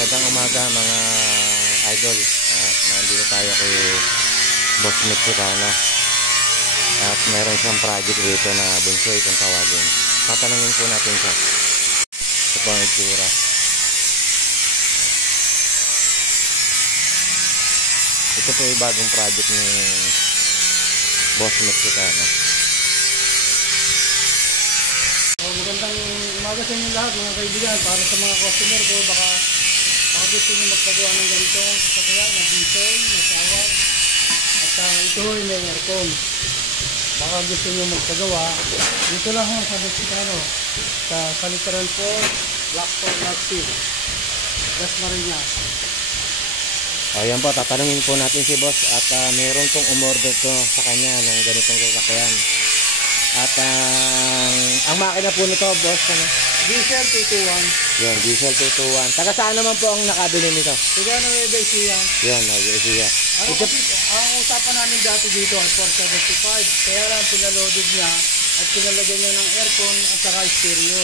Magandang umaga mga idol. At nandito tayo kay Boss Mexicano. At meron siyang project dito na bunsoy kung tawagin. Tatanungin po natin siya. Ito po ang itsura. Ito po yung bagong project ni Boss Mexicano. Magandang umaga sa inyo lahat mga kaibigan. Para sa mga customer ko, baka gusto nyo magpagawa ng ganitong sasakyan, na bunsoy, na sawag. At ito ay may aircon. Baka gusto nyo magpagawa. Dito lang ho sa Mexicano. Sa Salitaran po, Blackpool, Laxi, Las Marinas. Ayan po, tatanungin po natin si Boss. At meron pong umorder ko sa kanya ng ganitong sasakyan. At ang makina po nito, Boss, ano? Diesel 221. Yun, diesel 221. Taga saan naman po ang nakabili nito? Tiga na may siya. Yun, siya. Ano kasi, ang usapan namin dati dito ay 475. Kaya lang pinaloaded niya at pinalagyan niya ng aircon at saka stereo.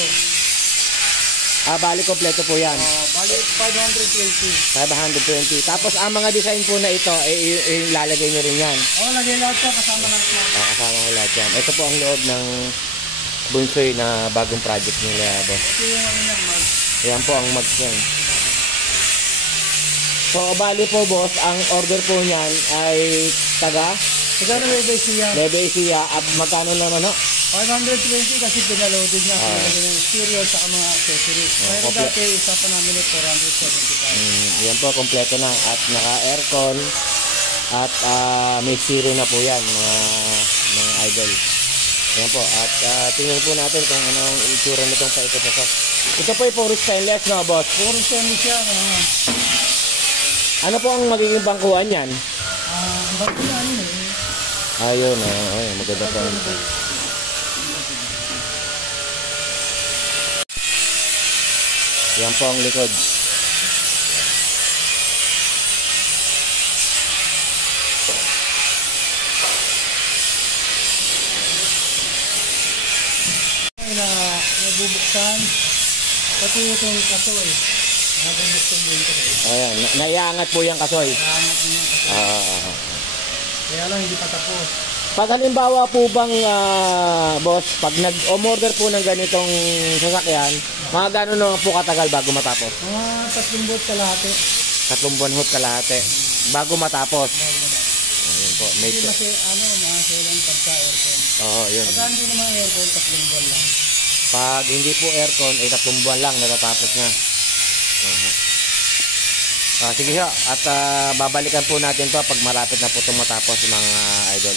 Bali kompleto po yan. Bali 520. 520. Tapos ang mga design po na ito, ilalagay nyo rin yan. Lagay lahat siya kasama ng plan. Kasama ko lahat yan. Ito po ang loob ng bunsoy na bagong project nila, Boss. Ito yung ano niya, mag. Yan po ang mags yan. So, bali po, Boss, ang order po niyan ay taga na siya. Lebesia. At magkano naman, no? 520 kasi pinaloaded niya. Pinalagyan ng stereo sa mga accessories. Pero dati, usapan namin ay 475. Yan po, kompleto na. At naka-aircon. At may stereo na po yan, mga idol. Yan po. At tingnan po natin kung anong itsura nitong paikot na to. Ito po ay puro stainless, no, Boss? Puro stainless siya. Ano po ang magiging bangkuhan yan? Ang bangkuhan yun eh. Ayun, maganda po. Yan po ang likod. Nabubuksan. Pati itong kasoy. Nabubuksan din ito. Ayan, naiangat po yung kasoy. Naiangat din yung kasoy. Kaya lang hindi pa tapos. Pag halimbawa po bang, Boss, pag nag-order po ng ganitong sasakyan, mga gano'n naman po katagal bago matapos? Mga 3 buwan kalahati. 3 buwan hot kalahati. Bago matapos. Ayun po. Hindi kasi mga selang pagka aircon. Oo, yun. Pagka hindi naman aircon, 3 buwan lang. Pag hindi po aircon, 3 buwan lang natatapos na. Sige ho. At babalikan po natin to pag malapit na po itong matapos mga idol.